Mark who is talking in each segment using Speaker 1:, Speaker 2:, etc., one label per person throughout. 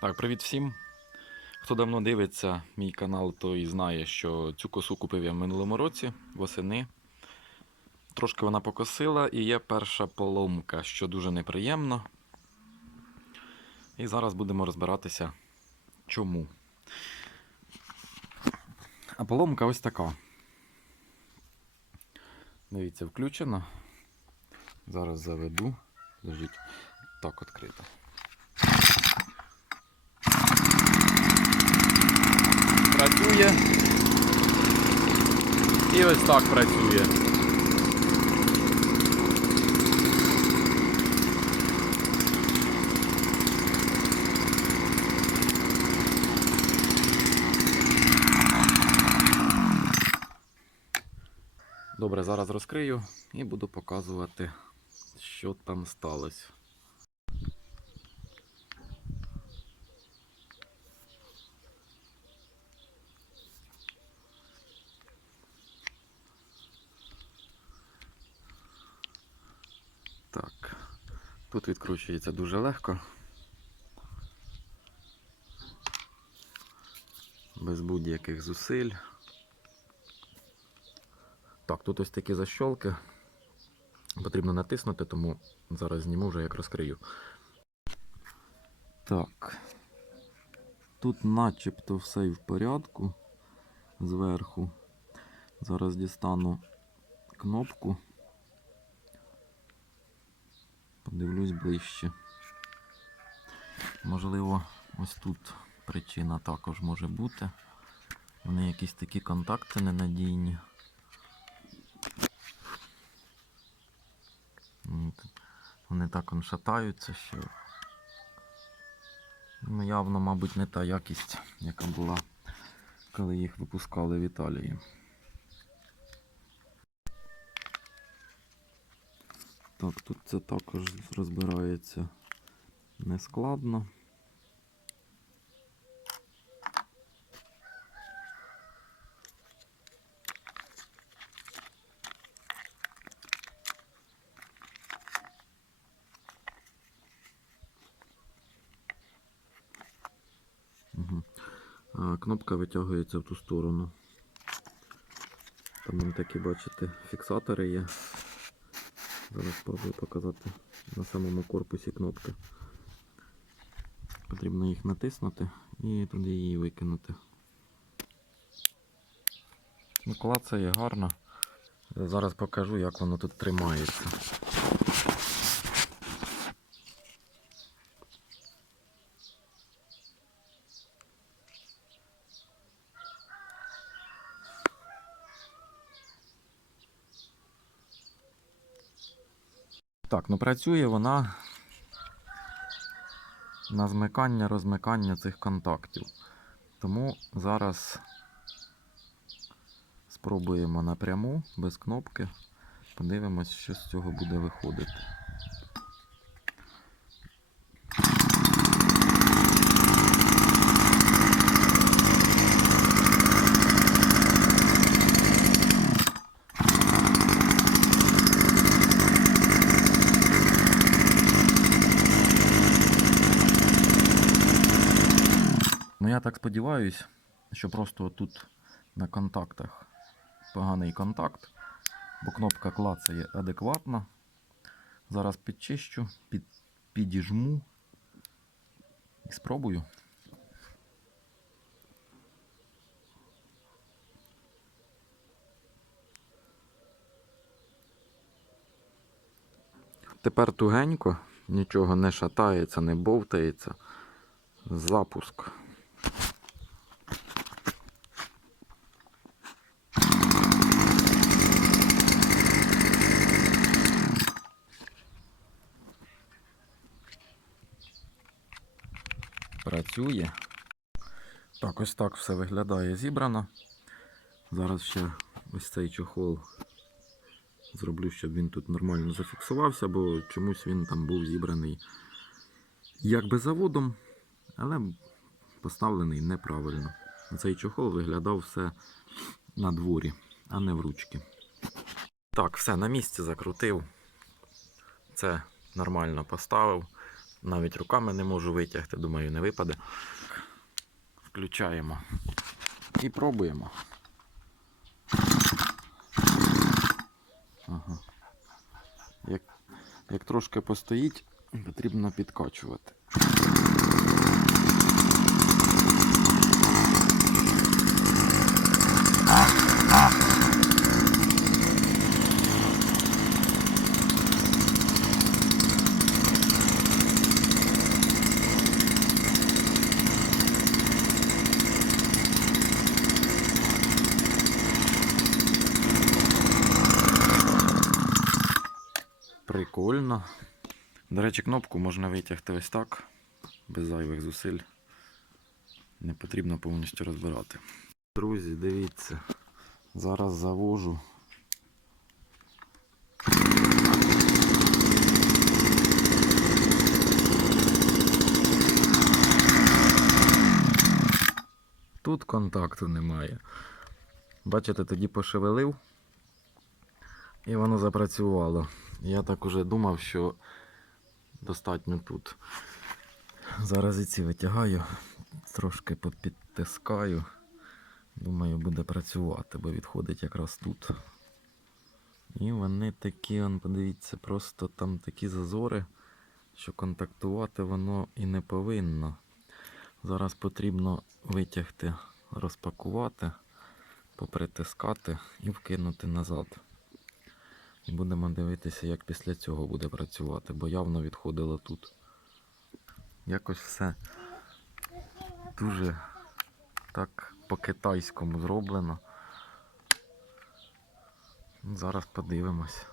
Speaker 1: Так, привіт всім. Хто давно дивиться мій канал, той знає, що цю косу купив я в минулому році восени. Трошки вона покосила і є перша поломка, що дуже неприємно. І зараз будемо розбиратися, чому. А поломка ось така. Дивіться, включена. Зараз заведу. Лежить так відкрито. Працює. І ось так працює. Добре, зараз розкрию і буду показувати, що там сталося. Так, тут відкручується дуже легко. Без будь-яких зусиль. Так, тут ось такі защолки. Потрібно натиснути, тому зараз зніму вже як розкрию. Так. Тут начебто все і в порядку зверху. Зараз дістану кнопку. Подивлюсь ближче. Можливо, ось тут причина також може бути. Вони якісь такі контакти ненадійні. Вони так он шатаються, що ну, явно, мабуть, не та якість, яка була, коли їх випускали в Італії. Так, тут це також розбирається нескладно. Кнопка витягується в ту сторону. Там такі, бачите, фіксатори є. Зараз спробую показати на самому корпусі кнопки. Потрібно їх натиснути і туди її викинути. Ну, клацає гарно. Зараз покажу, як воно тут тримається. Так, ну працює вона на змикання, розмикання цих контактів. Тому зараз спробуємо напряму, без кнопки. Подивимось, що з цього буде виходити. Я так сподіваюсь, що просто тут на контактах поганий контакт, бо кнопка клацає адекватно. Зараз підчищу, під, підіжму і спробую. Тепер тугенько, нічого не шатається, не бовтається. Запуск. Працює. Так, ось так все виглядає зібрано. Зараз ще ось цей чохол зроблю, щоб він тут нормально зафіксувався, бо чомусь він там був зібраний якби заводом, але поставлений неправильно. Цей чохол виглядав все на дворі, а не в ручки. Так, все на місці закрутив. Це нормально поставив. Навіть руками не можу витягти, думаю, не випаде. Включаємо і пробуємо. Ага. Як, як трошки постоїть, потрібно підкачувати. До речі, кнопку можна витягти ось так, без зайвих зусиль. Не потрібно повністю розбирати. Друзі, дивіться. Зараз завожу. Тут контакту немає. Бачите, тоді пошевелив і воно запрацювало. Я так уже думав, що достатньо тут. Зараз і ці витягаю, трошки попідтискаю. Думаю, буде працювати, бо відходить якраз тут. І вони такі, он, подивіться, просто там такі зазори, що контактувати воно і не повинно. Зараз потрібно витягти, розпакувати, попритискати і вкинути назад. Будемо дивитися, як після цього буде працювати, бо явно відходила тут. Якось все дуже так по-китайському зроблено. Зараз подивимось.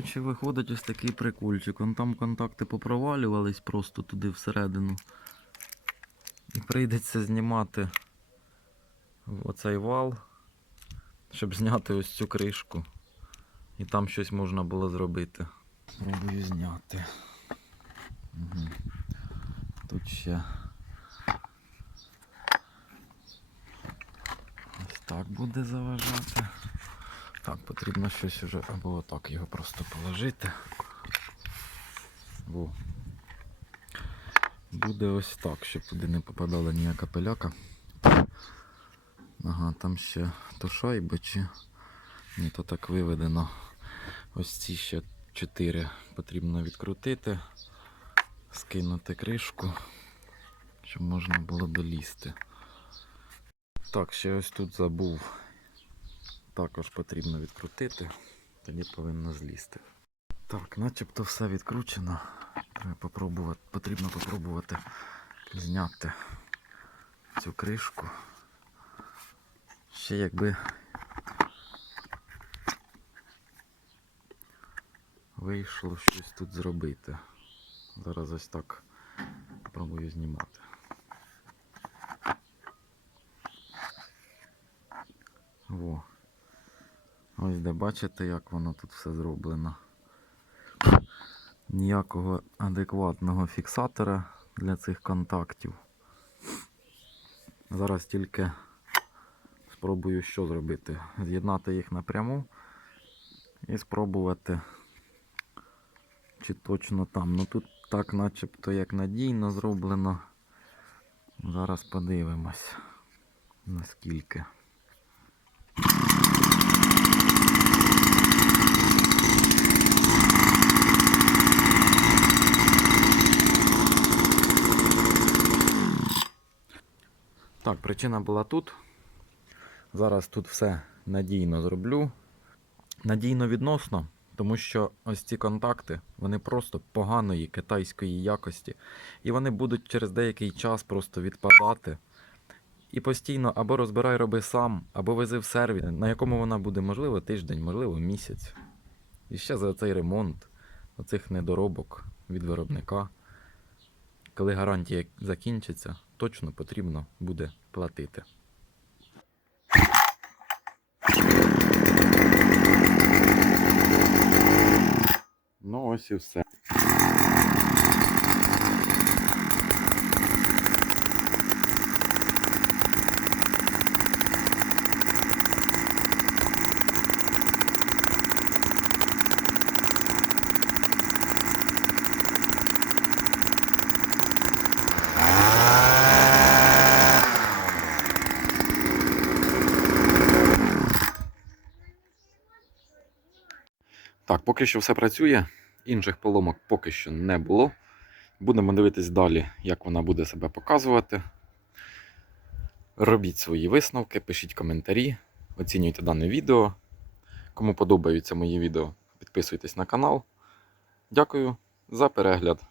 Speaker 1: Коротше, виходить ось такий прикольчик. Вон там контакти попровалювались просто туди всередину. І прийдеться знімати оцей вал, щоб зняти ось цю кришку. І там щось можна було зробити. Спробую зняти. Угу. Тут ще. Ось так буде заважати. Так, потрібно щось уже або отак його просто положити. Во. Буде ось так, щоб туди не попадала ніяка пиляка. Ага, там ще то шайби чи. Ні, то так виведено. Ось ці ще чотири потрібно відкрутити, скинути кришку, щоб можна було долізти. Так, ще ось тут забув також потрібно відкрутити, тоді повинно злізти. Так, начебто все відкручено. Треба попробувати, потрібно попробувати зняти цю кришку. Ще якби вийшло щось тут зробити. Зараз ось так пробую знімати. Во. Ось де бачите, як воно тут все зроблено. Ніякого адекватного фіксатора для цих контактів. Зараз тільки спробую що зробити. З'єднати їх напряму і спробувати, чи точно там. Ну тут так начебто як надійно зроблено. Зараз подивимось, наскільки. Так, причина була тут. Зараз тут все надійно зроблю. Надійно відносно, тому що ось ці контакти, вони просто поганої китайської якості. І вони будуть через деякий час просто відпадати. І постійно або розбирай, роби сам, або вези в сервіс, на якому вона буде, можливо, тиждень, можливо, місяць. І ще за цей ремонт, оцих недоробок від виробника. Коли гарантія закінчиться, точно потрібно буде платити. Ну ось і все. Поки що все працює. Інших поломок поки що не було. Будемо дивитись далі, як вона буде себе показувати. Робіть свої висновки, пишіть коментарі, оцінюйте дане відео. Кому подобаються мої відео, підписуйтесь на канал. Дякую за перегляд.